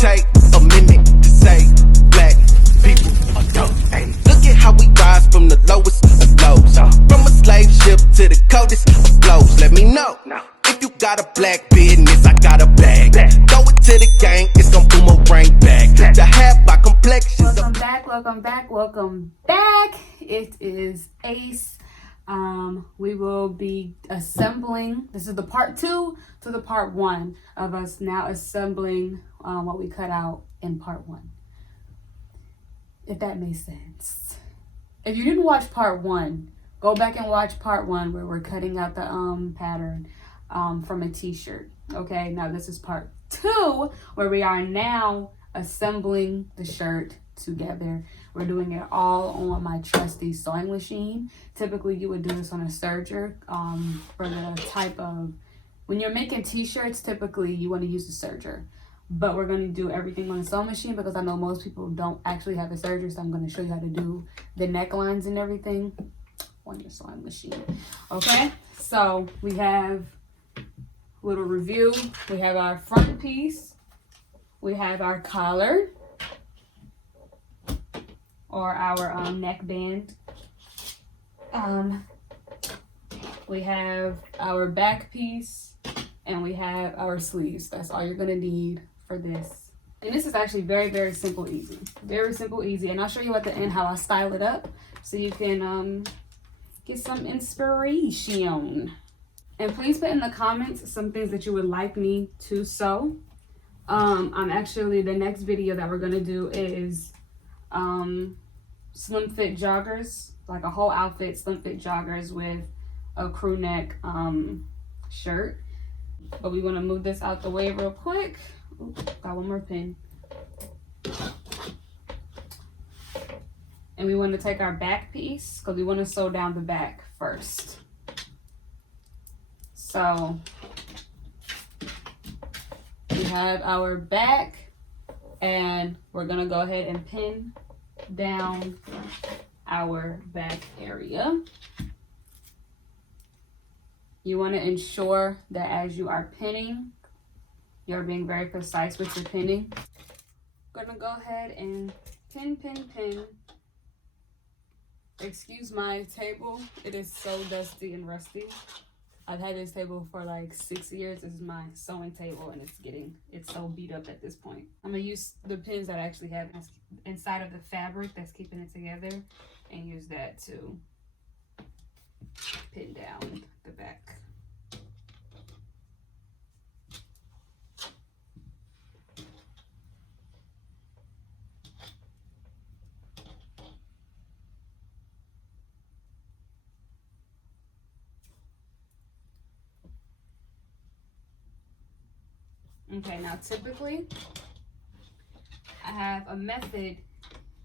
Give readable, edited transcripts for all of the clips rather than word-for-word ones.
take a minute to say black people are dope. Hey, look at how we rise from the lowest of lows. From a slave ship to the coldest of blows. Let me know if you got a black business, I got a bag. Throw it to the gang, it's gon' boomerang back. To have my complexions. Welcome back. It is Ace. We will be assembling. This is the part 2 to the part 1 of us now assembling what we cut out in part 1. If that makes sense. If you didn't watch part 1, go back and watch part 1 where we're cutting out the pattern from a t-shirt. Okay, now this is part 2 where we are now assembling the shirt together. We're doing it all on my trusty sewing machine. Typically you would do this on a serger for the type of, when you're making t-shirts, typically you want to use a serger, but we're going to do everything on a sewing machine because I know most people don't actually have a serger, so I'm going to show you how to do the necklines and everything on your sewing machine. Okay, so we have a little review. We have our front piece, we have our collar or our neckband. We have our back piece and we have our sleeves. That's all you're gonna need for this. And this is actually very, very simple, easy. Very simple, easy. And I'll show you at the end how I style it up so you can get some inspiration. And please put in the comments some things that you would like me to sew. I'm actually, the next video that we're gonna do is slim fit joggers, like a whole outfit slim fit joggers with a crew neck shirt. But we want to move this out the way real quick. Oops, got one more pin. And we want to take our back piece because we want to sew down the back first. So we have our back and we're gonna go ahead and pin down our back area. You want to ensure that as you are pinning, you're being very precise with your pinning. Gonna go ahead and pin. Excuse my table, it is so dusty and rusty. I've had this table for like 6 years. This is my sewing table and it's so beat up at this point. I'm gonna use the pins that I actually have inside of the fabric that's keeping it together and use that to pin down the back. Okay, now typically I have a method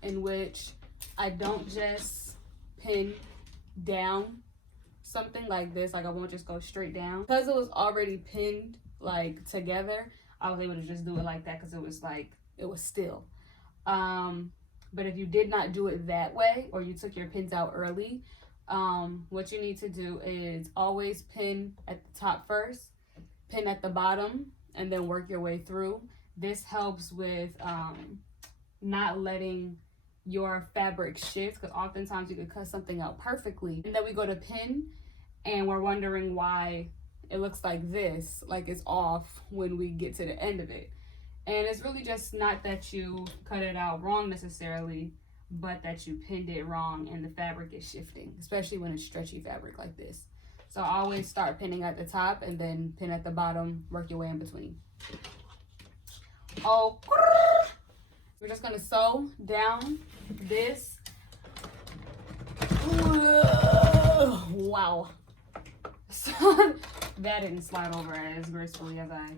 in which I don't just pin down something like this, like I won't just go straight down. Because it was already pinned like together, I was able to just do it like that because it was like, it was still. But if you did not do it that way, or you took your pins out early, what you need to do is always pin at the top first, pin at the bottom, and then work your way through. This helps with not letting your fabric shift, because oftentimes you could cut something out perfectly and then we go to pin and we're wondering why it looks like this, like it's off when we get to the end of it. And it's really just not that you cut it out wrong necessarily, but that you pinned it wrong and the fabric is shifting, especially when it's stretchy fabric like this. So always start pinning at the top and then pin at the bottom, work your way in between. Oh, we're just gonna sew down this. Wow. So that didn't slide over as gracefully as I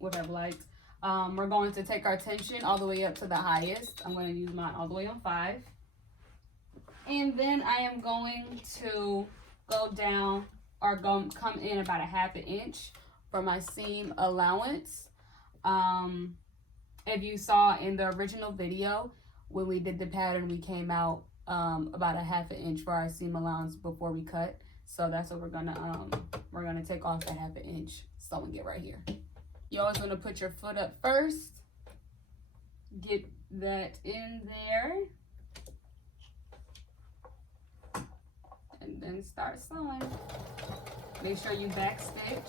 would have liked. We're going to take our tension all the way up to the highest. I'm going to use mine all the way on 5. And then I am going to go down or come in about a 1/2 inch for my seam allowance. If you saw in the original video, when we did the pattern, we came out about a 1/2 inch for our seam allowance before we cut. So that's what we're gonna take off that 1/2 inch sewing it right here. You always want to put your foot up first Get that in there. And then start sewing. Make sure you back stitch.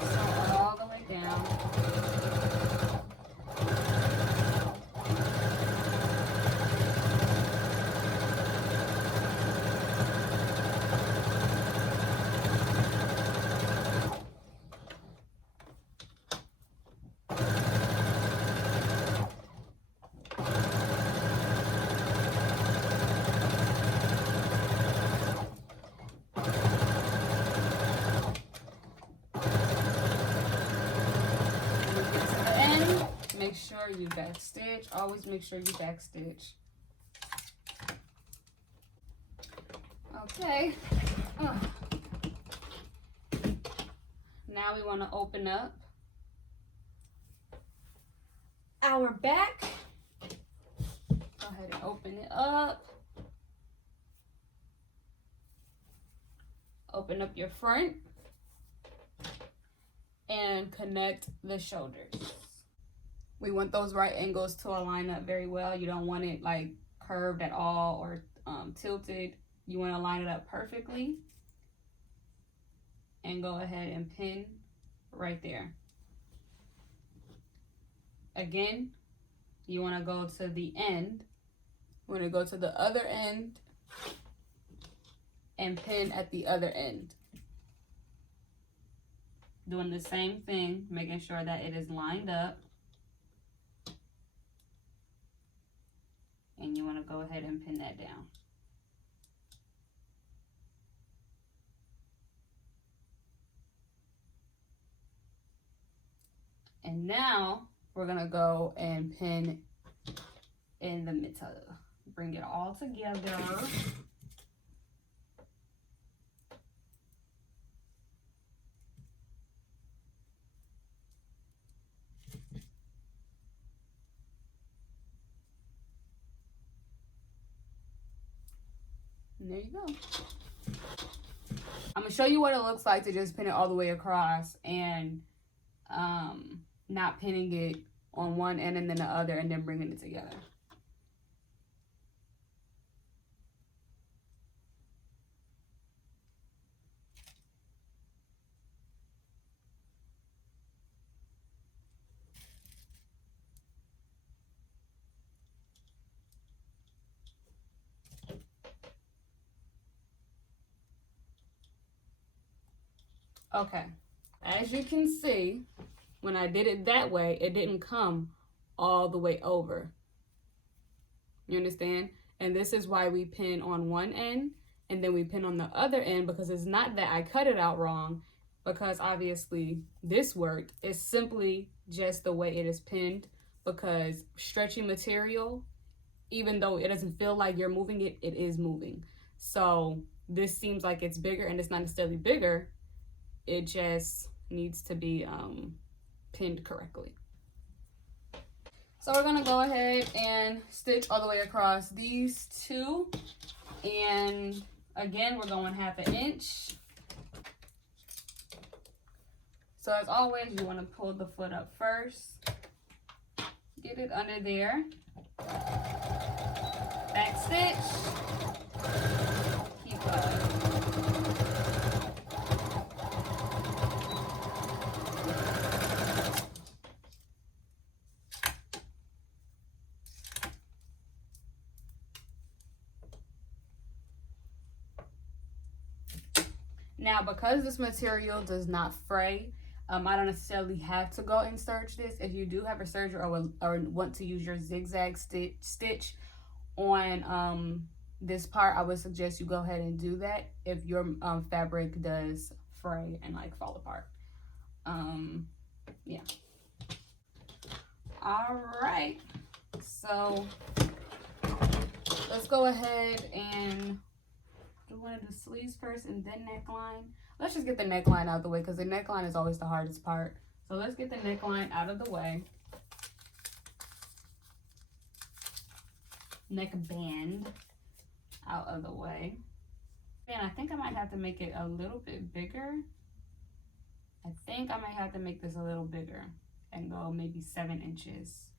Sew it all the way down. Make sure you back stitch. Always make sure you back stitch. Okay. Now we want to open up our back. Go ahead and open it up. Open up your front and connect the shoulders. We want those right angles to align up very well. You don't want it like curved at all or tilted. You want to line it up perfectly. And go ahead and pin right there. Again, you want to go to the end. You want to go to the other end and pin at the other end. Doing the same thing, making sure that it is lined up. And you want to go ahead and pin that down. And now we're going to go and pin in the middle. Bring it all together. And there you go. I'm gonna show you what it looks like to just pin it all the way across and not pinning it on one end and then the other and then bringing it together. Okay, as you can see, when I did it that way, it didn't come all the way over. You understand? And this is why we pin on one end and then we pin on the other end, because it's not that I cut it out wrong, because obviously this worked. It's simply just the way it is pinned, because stretchy material, even though it doesn't feel like you're moving it, it is moving. So this seems like it's bigger, and it's not necessarily bigger. It just needs to be pinned correctly. So we're gonna go ahead and stitch all the way across these two. And again, we're going 1/2 inch. So as always, you wanna pull the foot up first. Get it under there. Back stitch. Keep going. Now, because this material does not fray, I don't necessarily have to go and serge this. If you do have a serger or want to use your zigzag stitch on this part, I would suggest you go ahead and do that if your fabric does fray and like fall apart. Yeah. All right. So let's go ahead and do one of the sleeves first and then neckline. Let's just get the neckline out of the way, because the neckline is always the hardest part. So let's get the neckline out of the way. Neckband out of the way. And I think I might have to make it a little bit bigger. I think I might have to make this a little bigger and go maybe 7 inches.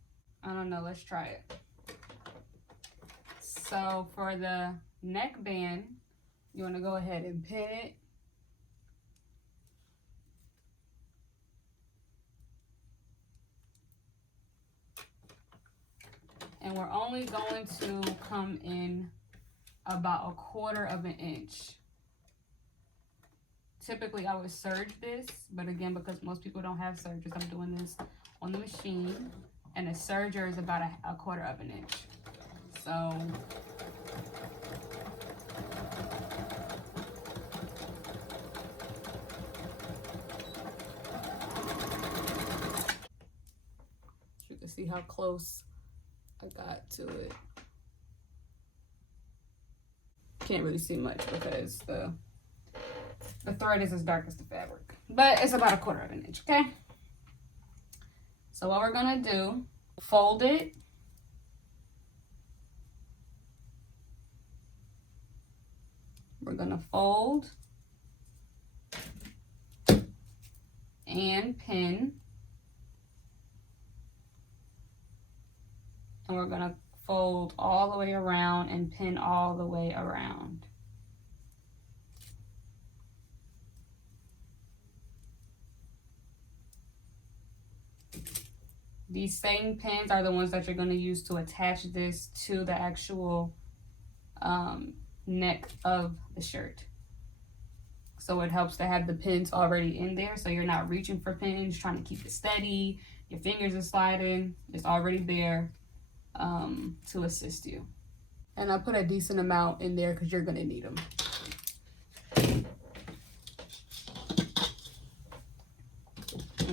I don't know, let's try it. So for the neckband, you want to go ahead and pin it. And we're only going to come in about 1/4 of an inch. Typically I would serge this, but again, because most people don't have sergers, I'm doing this on the machine. And a serger is about 1/4 of an inch. So you can see how close I got to it. Can't really see much because the thread is as dark as the fabric, but it's about 1/4 of an inch, okay? So what we're gonna do, fold it. We're gonna fold and pin. And we're gonna fold all the way around and pin all the way around. These same pins are the ones that you're going to use to attach this to the actual neck of the shirt. So it helps to have the pins already in there, so you're not reaching for pins, trying to keep it steady. Your fingers are sliding. It's already there to assist you. And I put a decent amount in there because you're going to need them.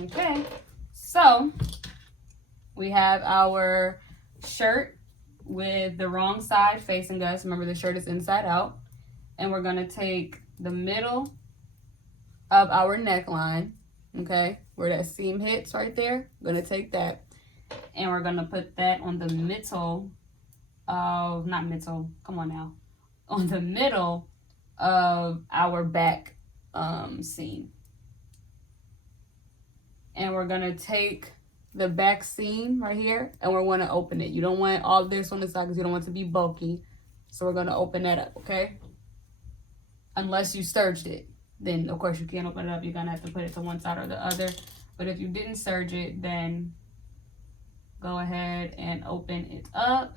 Okay, so we have our shirt with the wrong side facing us. Remember, the shirt is inside out. And we're going to take the middle of our neckline, okay, where that seam hits right there. We're going to take that. And we're going to put that on the middle of, not middle, come on now, on the middle of our back seam. And we're going to take the back seam right here, and we're going to open it. You don't want all this on the side because you don't want it to be bulky. So we're going to open that up, okay? Unless you serged it, then of course you can't open it up. You're going to have to put it to one side or the other. But if you didn't serge it, then go ahead and open it up.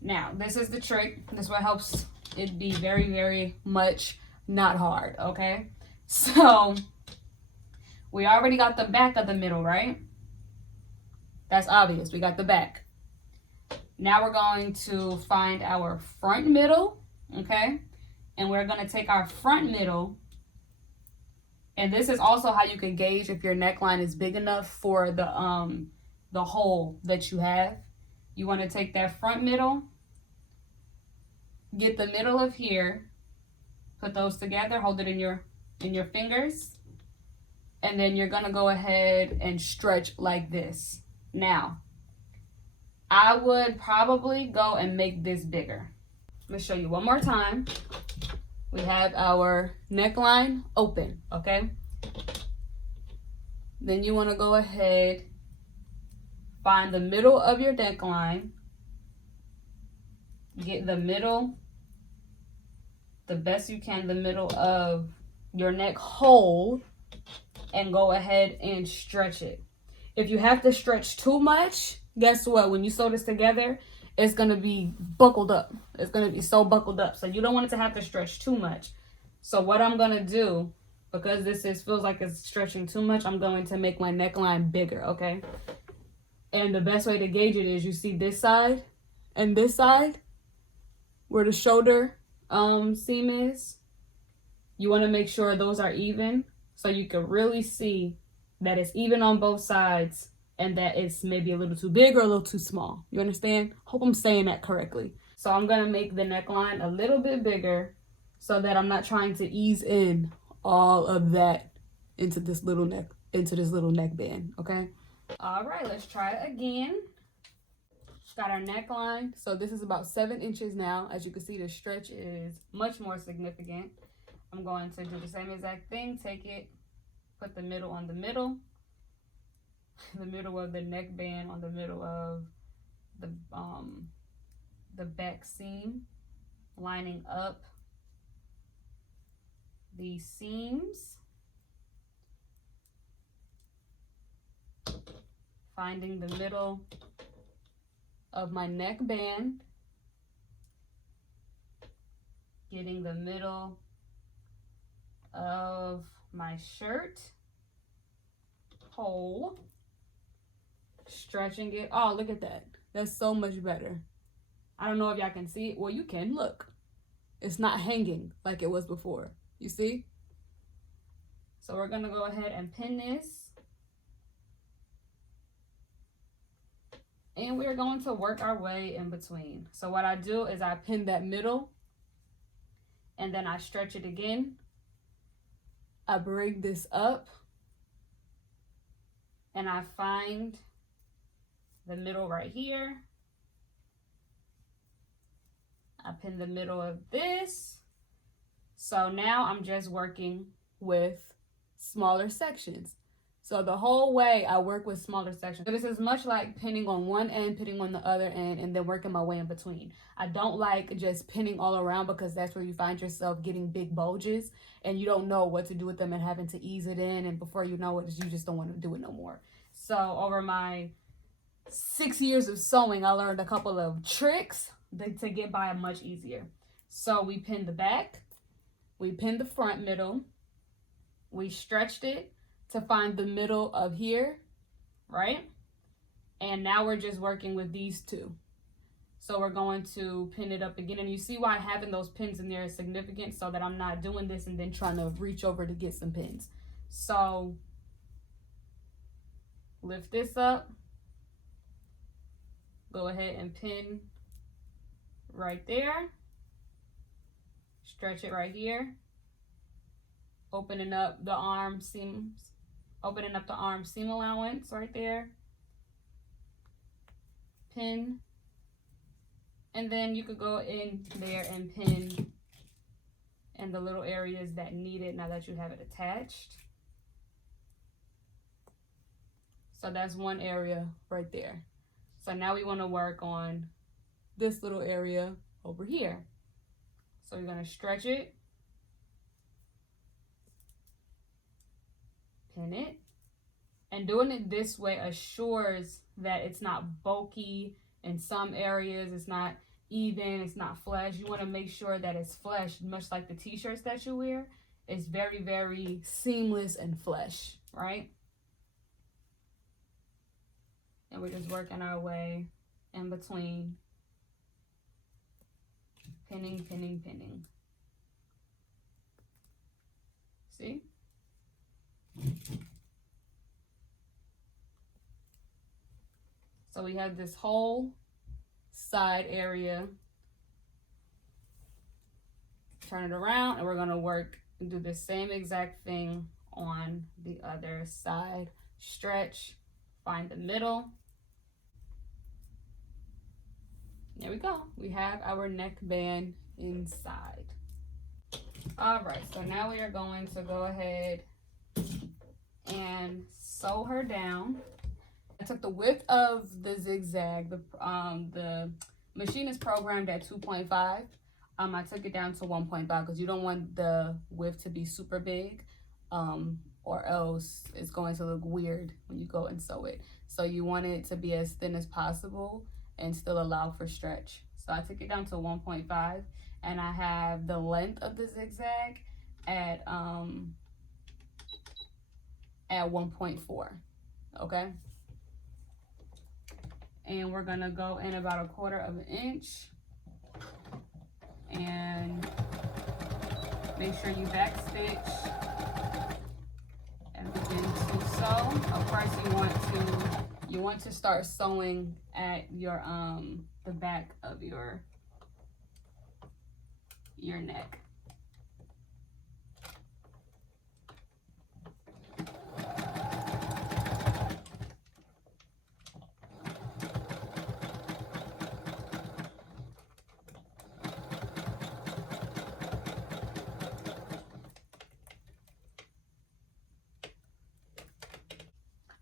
Now, this is the trick. This is what helps it be very, very much not hard, okay? So we already got the back of the middle, right? That's obvious. We got the back. Now we're going to find our front middle, okay? And we're going to take our front middle. And this is also how you can gauge if your neckline is big enough for the hole that you have. You want to take that front middle, get the middle of here, put those together, hold it in your fingers. And then you're going to go ahead and stretch like this. Now, I would probably go and make this bigger. Let me show you one more time. We have our neckline open, okay? Then you want to go ahead, find the middle of your neckline, get the middle, the best you can, the middle of your neck hole, and go ahead and stretch it. If you have to stretch too much, guess what? When you sew this together, it's going to be buckled up. It's going to be so buckled up. So you don't want it to have to stretch too much. So what I'm going to do, because this feels like it's stretching too much, I'm going to make my neckline bigger, okay? And the best way to gauge it is you see this side and this side where the shoulder seam is. You want to make sure those are even so you can really see that it's even on both sides and that it's maybe a little too big or a little too small. You understand? Hope I'm saying that correctly. So I'm going to make the neckline a little bit bigger so that I'm not trying to ease in all of that into this little neckband, okay? All right, let's try it again. Got our neckline. So this is about 7 inches now. As you can see, the stretch is much more significant. I'm going to do the same exact thing. Take it put the middle on the middle, the middle of the neckband on the middle of the back seam, lining up these seams, finding the middle of my neckband, getting the middle of my shirt hole, stretching it. Oh, look at that. That's so much better. I don't know if y'all can see it. Well, you can. Look. It's not hanging like it was before. You see? So we're going to go ahead and pin this. And we're going to work our way in between. So what I do is I pin that middle, and then I stretch it again. I bring this up, and I find the middle right here. I pin the middle of this. So now I'm just working with smaller sections. So the whole way I work with smaller sections. So this is much like pinning on one end, pinning on the other end, and then working my way in between. I don't like just pinning all around, because that's where you find yourself getting big bulges and you don't know what to do with them and having to ease it in. And before you know it, you just don't want to do it no more. So over my 6 years of sewing, I learned a couple of tricks to get by much easier. So we pinned the back, we pinned the front middle, we stretched it to find the middle of here, right? And now we're just working with these two. So we're going to pin it up again. And you see why having those pins in there is significant, so that I'm not doing this and then trying to reach over to get some pins. So lift this up, go ahead and pin right there, stretch it right here, opening up the arm seams, opening up the arm seam allowance right there, pin, and then you could go in there and pin in the little areas that need it now that you have it attached. So that's one area right there. So now we want to work on this little area over here. So you're going to stretch it, pin it, and doing it this way assures that it's not bulky in some areas, it's not even, it's not flush. You want to make sure that it's flush, much like the t-shirts that you wear. It's very, very seamless and flush, right? And we're just working our way in between. Pinning, pinning, pinning. See? So we have this whole side area. Turn it around, and we're going to work and do the same exact thing on the other side. Stretch, find the middle. There we go. We have our neckband inside. All right, so now we are going to go ahead and sew her down. I took the width of the zigzag. The machine is programmed at 2.5. I took it down to 1.5 because you don't want the width to be super big, or else it's going to look weird when you go and sew it. So you want it to be as thin as possible and still allow for stretch. So I took it down to 1.5, and I have the length of the zigzag at 1.4, okay? And we're gonna go in about 1/4 inch and make sure you back stitch and begin to sew. Of course, you want to start sewing at your the back of your neck.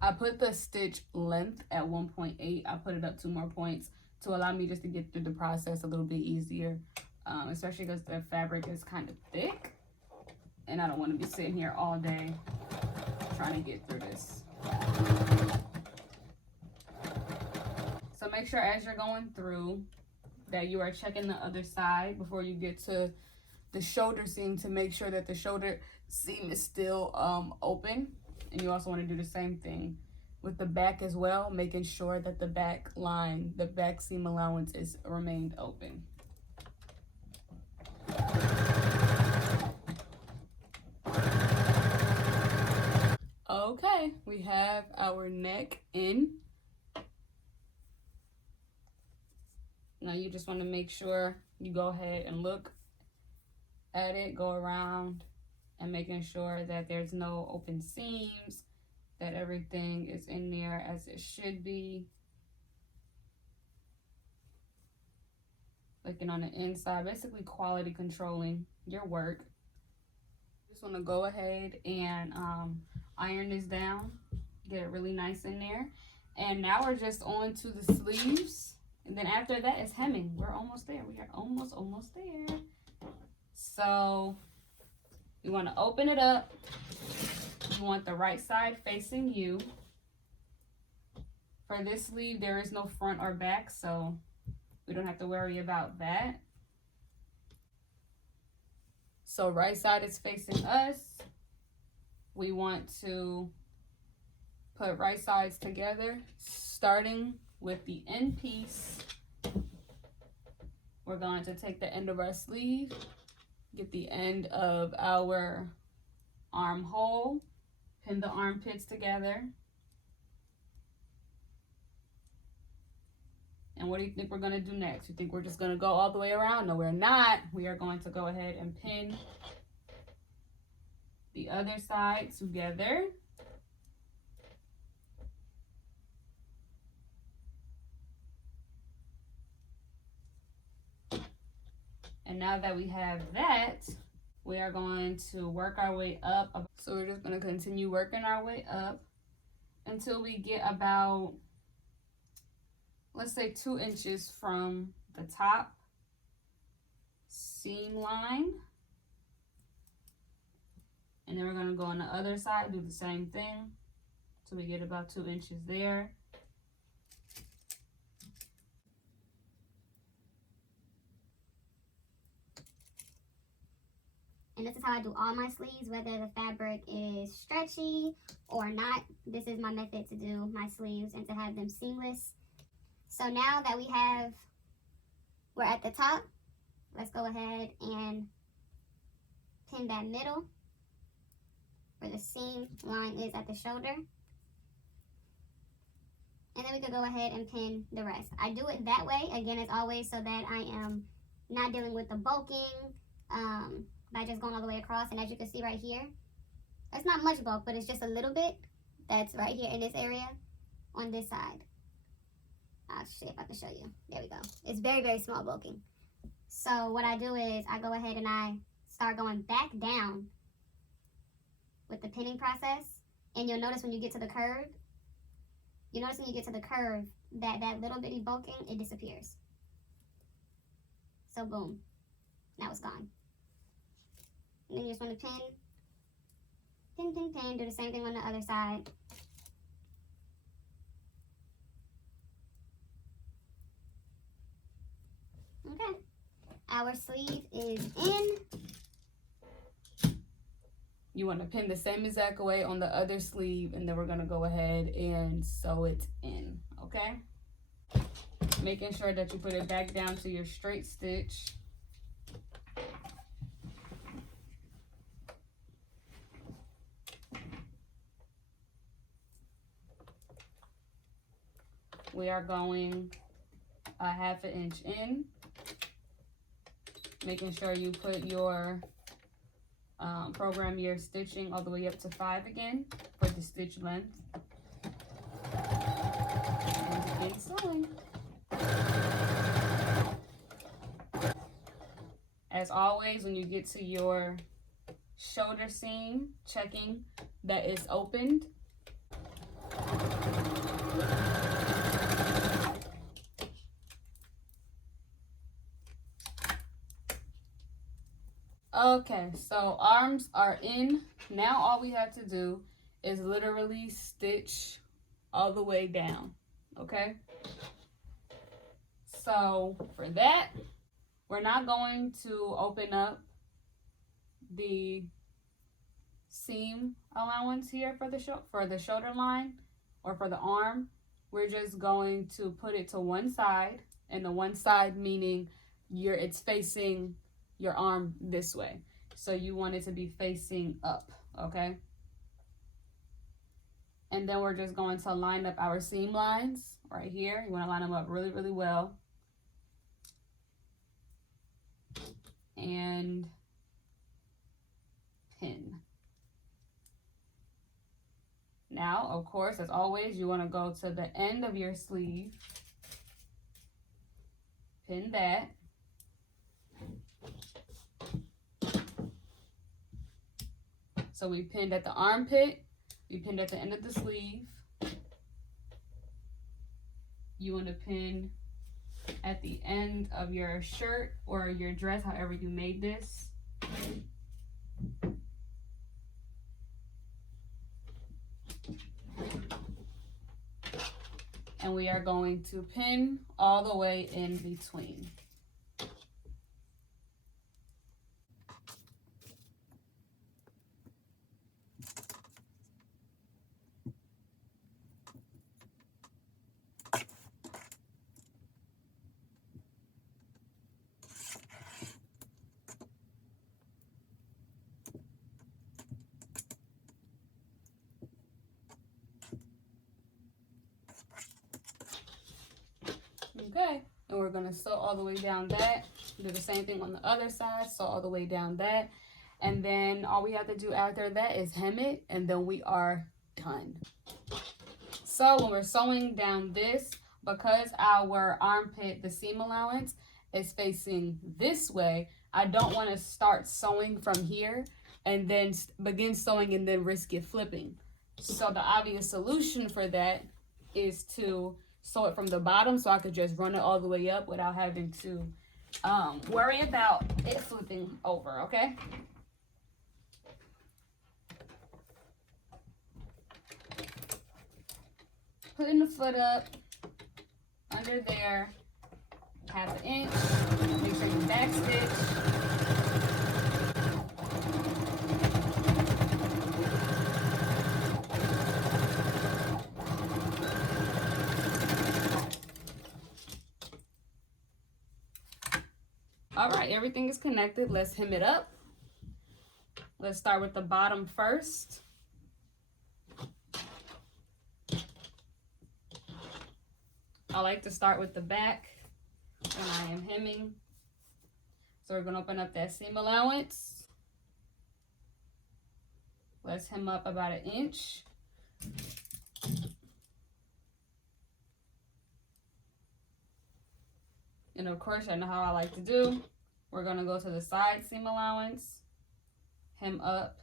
I put the stitch length at 1.8. I put it up 2 more points to allow me just to get through the process a little bit easier, especially because the fabric is kind of thick and I don't want to be sitting here all day trying to get through this. So make sure as you're going through that you are checking the other side before you get to the shoulder seam to make sure that the shoulder seam is still open. And you also want to do the same thing with the back as well, making sure that the back line, the back seam allowance is remained open. Okay, we have our neck in. Now you just want to make sure you go ahead and look at it, go around, and making sure that there's no open seams, that everything is in there as it should be. Looking on the inside, basically quality controlling your work. Just want to go ahead and iron this down, get it really nice in there. And now we're just on to the sleeves. And then after that is hemming. We're almost there. We are almost there. So you want to open it up. You want the right side facing you. For this sleeve, there is no front or back, so we don't have to worry about that. So right side is facing us. We want to put right sides together, starting with the end piece. We're going to take the end of our sleeve, get the end of our armhole, pin the armpits together. And what do you think we're going to do next? You think we're just going to go all the way around? No, we're not. We are going to go ahead and pin the other side together. And now that we have that, we are going to work our way up. So we're just going to continue working our way up until we get about, let's say, 2 inches from the top seam line. And then we're going to go on the other side, do the same thing. So we get about 2 inches there. And this is how I do all my sleeves, whether the fabric is stretchy or not. This is my method to do my sleeves and to have them seamless. So now that we're at the top, let's go ahead and pin that middle where the seam line is at the shoulder. And then we could go ahead and pin the rest. I do it that way, again, as always, so that I am not dealing with the bulking, by just going all the way across. And as you can see right here, it's not much bulk, but it's just a little bit that's right here in this area on this side. I'll see if I can show you. There we go. It's very, very small bulking. So what I do is I go ahead and I start going back down with the pinning process. And you'll notice when you get to the curve, that that little bitty bulking, it disappears. So boom, now it's gone. And then you just want to pin, pin, pin, pin. Do the same thing on the other side. Okay, our sleeve is in. You want to pin the same exact way on the other sleeve, and then we're going to go ahead and sew it in, okay? Making sure that you put it back down to your straight stitch. We are going a 1/2 inch in, making sure you put your program your stitching all the way up to 5 again for the stitch length. And begin sewing. As always, when you get to your shoulder seam, checking that it's opened. Okay, so arms are in. Now all we have to do is literally stitch all the way down, okay? So for that, we're not going to open up the seam allowance here for the shoulder line or for the arm. We're just going to put it to one side, and the one side meaning it's facing your arm this way. So you want it to be facing up, okay? And then we're just going to line up our seam lines right here. You want to line them up really, really well. And pin. Now, of course, as always, you want to go to the end of your sleeve, pin that. So we pinned at the armpit, we pinned at the end of the sleeve. You want to pin at the end of your shirt or your dress, however you made this. And we are going to pin all the way in between. Okay, and we're gonna sew all the way down that. Do the same thing on the other side, sew all the way down that. And then all we have to do after that is hem it, and then we are done. So when we're sewing down this, because our armpit, the seam allowance, is facing this way, I don't want to start sewing from here and then begin sewing and then risk it flipping. So the obvious solution for that is to sew it from the bottom, so I could just run it all the way up without having to worry about it flipping over, okay? Putting the foot up under there, 1/2 inch, make sure you back stitch. All right, everything is connected. Let's hem it up. Let's start with the bottom first. I like to start with the back when I am hemming. So we're gonna open up that seam allowance. Let's hem up about 1 inch. And of course, I know how I like to do. We're gonna go to the side seam allowance, hem up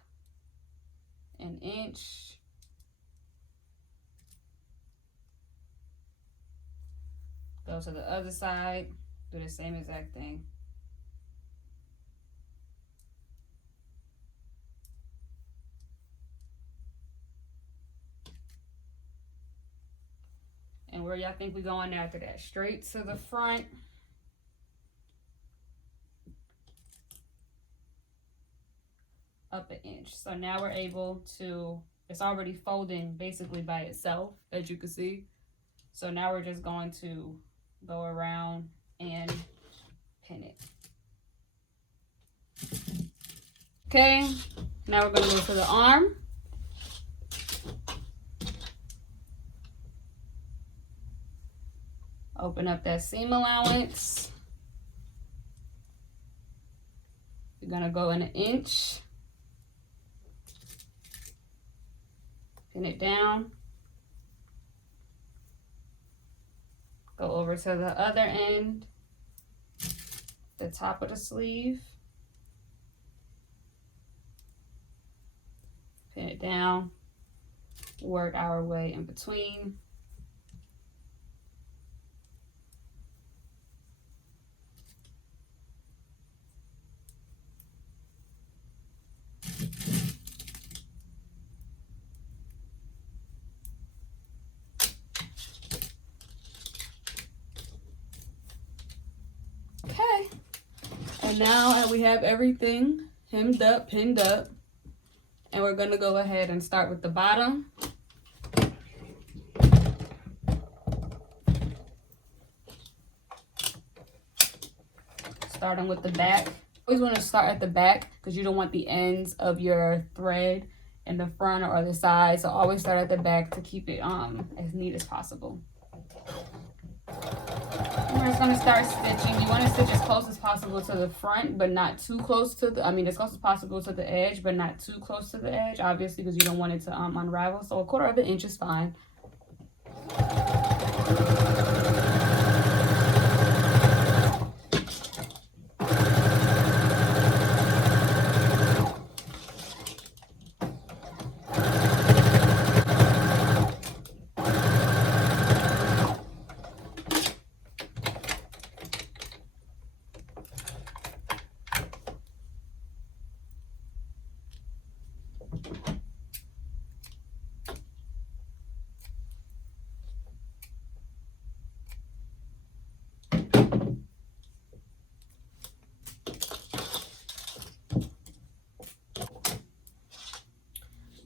1 inch. Go to the other side, do the same exact thing. And where y'all think we going after that? Straight to the front. Up 1 inch. So now we're able to, it's already folding basically by itself, as you can see. So now we're just going to go around and pin it. Okay, now we're gonna go to the arm. Open up that seam allowance. You're gonna go in 1 inch. Pin it down. Go over to the other end, the top of the sleeve. Pin it down. Work our way in between. And now we have everything hemmed up, pinned up, and we're gonna go ahead and start with the bottom. Starting with the back. Always want to start at the back because you don't want the ends of your thread in the front or the side. So always start at the back to keep it as neat as possible. We're just gonna start stitching. You want to stitch as close as possible to the front, but not too close to the, as close as possible to the edge, but not too close to the edge, obviously, because you don't want it to unravel. So 1/4 of an inch is fine.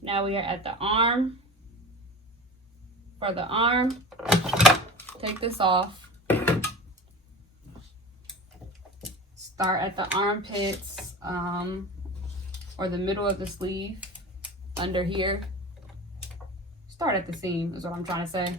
Now we are at the arm. For the arm, take this off. Start at the armpits, or the middle of the sleeve, under here. Start at the seam is what I'm trying to say.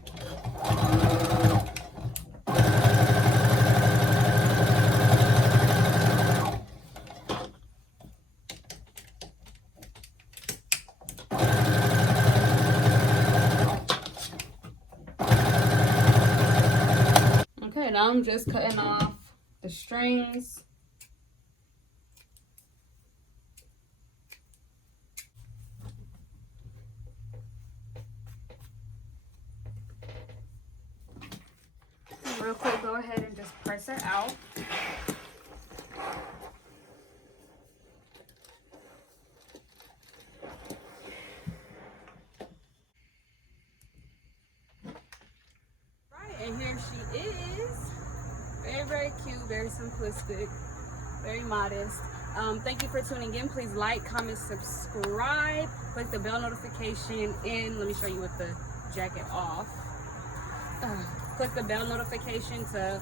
Now I'm just cutting off the strings. And real quick, go ahead and just press it out. And here she is. Very, very cute, very simplistic, very modest. Thank you for tuning in. Please like, comment, subscribe, click the bell notification in. Let me show you with the jacket off. Click the bell notification to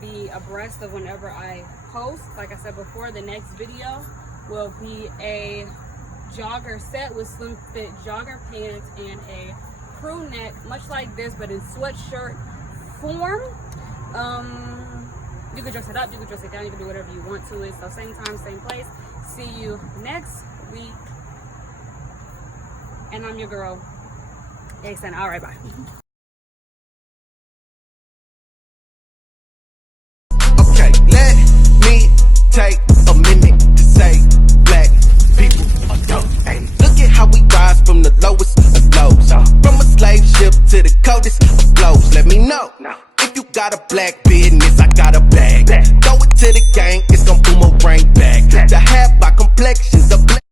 be abreast of whenever I post. Like I said before, the next video will be a jogger set with slim fit jogger pants and a crew neck, much like this, but in sweatshirt form. You can dress it up, you can dress it down, you can do whatever you want to it. So same time, same place. See you next week. And I'm your girl, Asen. All right, bye. Okay, let me take a minute to say black people are dope. Hey, look at how we rise from the lowest of lows. From a slave ship to the coldest of blows. Let me know if you got a black